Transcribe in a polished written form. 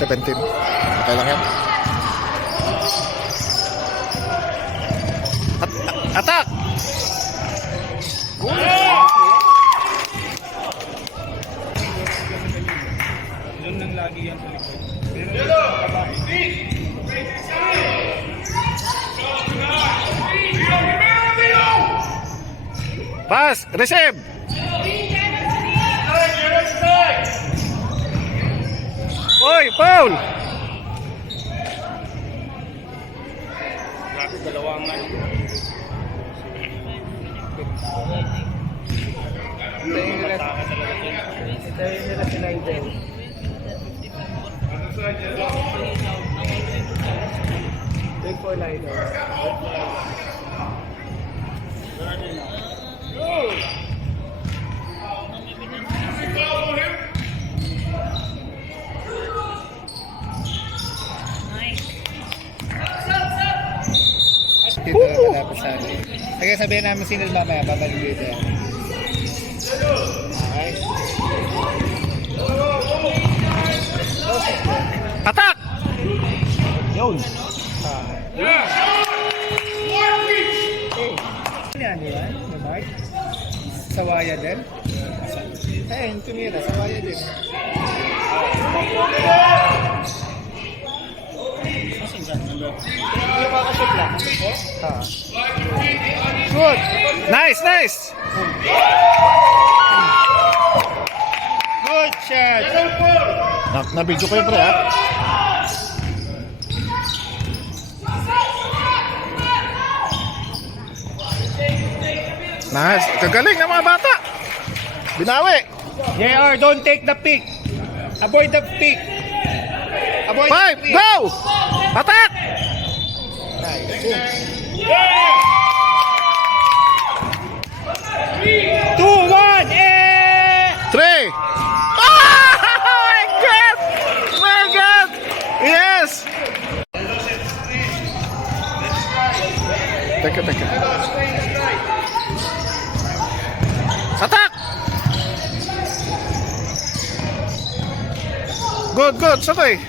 17. Okay lang yan. Attack! Doon nang lagi yan sa likod. Pass! Receive! Oy, foul! Grabe, dalawang nga. Hintayin nila si Nigel. Wait for Nigel. Dito malapit sa amin. Kaya sabihin namin sino mamaya, babalik dito. Okay. Attack! Yun. Yan yan, Mark. Sawaya din. Ayun, tumira, sawaya din. Hindi makashoot lang. Good! Nice, nice! Good shot! Na-video ko yun, pre, ha? Nice! Kagaling ng mga bata! Binawi! JR, don't take the pick. Avoid the pick. Avoid 5, the pick. go! Attack! Two, one, 3! Oh my God! My God! Yes! Teka. Attack! Good, good. Sakay.